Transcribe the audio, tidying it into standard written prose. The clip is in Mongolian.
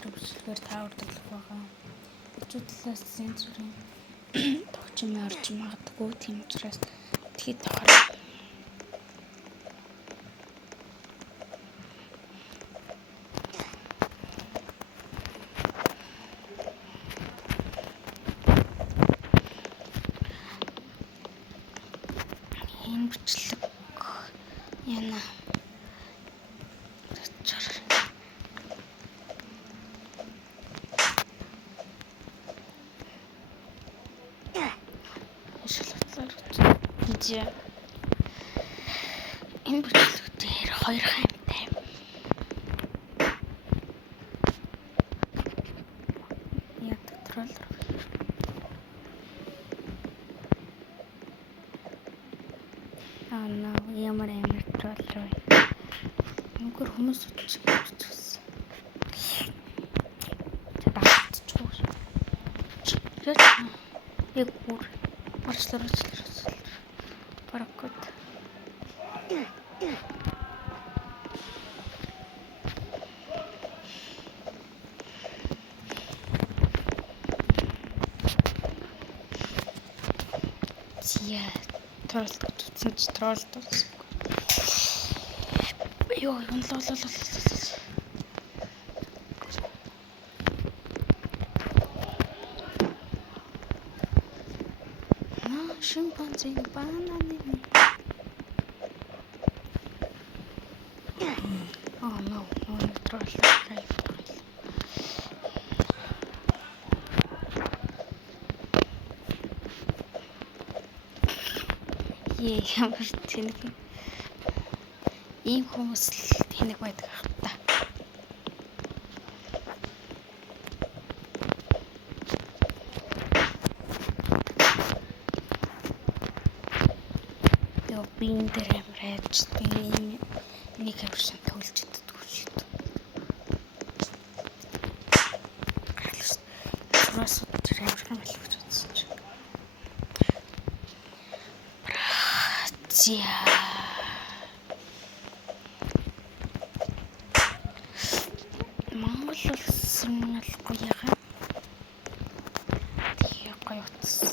төвчлэгээр таавардаг байгаа. Ичүүдлээс сенсорын тогтчмын орж магадгүй, тийм учраас дэлхийд давхар энэ бичлэг яна энэ бичлэгтэр хоёр хаймтай. Яадаг троллер. Аа ямар троллер вэ? Нүгэр хүмүүс үтчих гэсэн. Чадаач. Яг бүр арчлаар паракот. Яа, троллд. Ёо, лол. Шимпанзе бананы. Oh no, троллер. Ямар тэнэг. Ийм хүмүүс л тэнэг байдаг хата. Яа бин дээр амраач тийм нэг авсан төлж иддэг шүү дээ. Бас тэр амрах юм л гэж бодсон чи. Братья. Монгол улсын алгүй яга. Тэгээ гоё утас.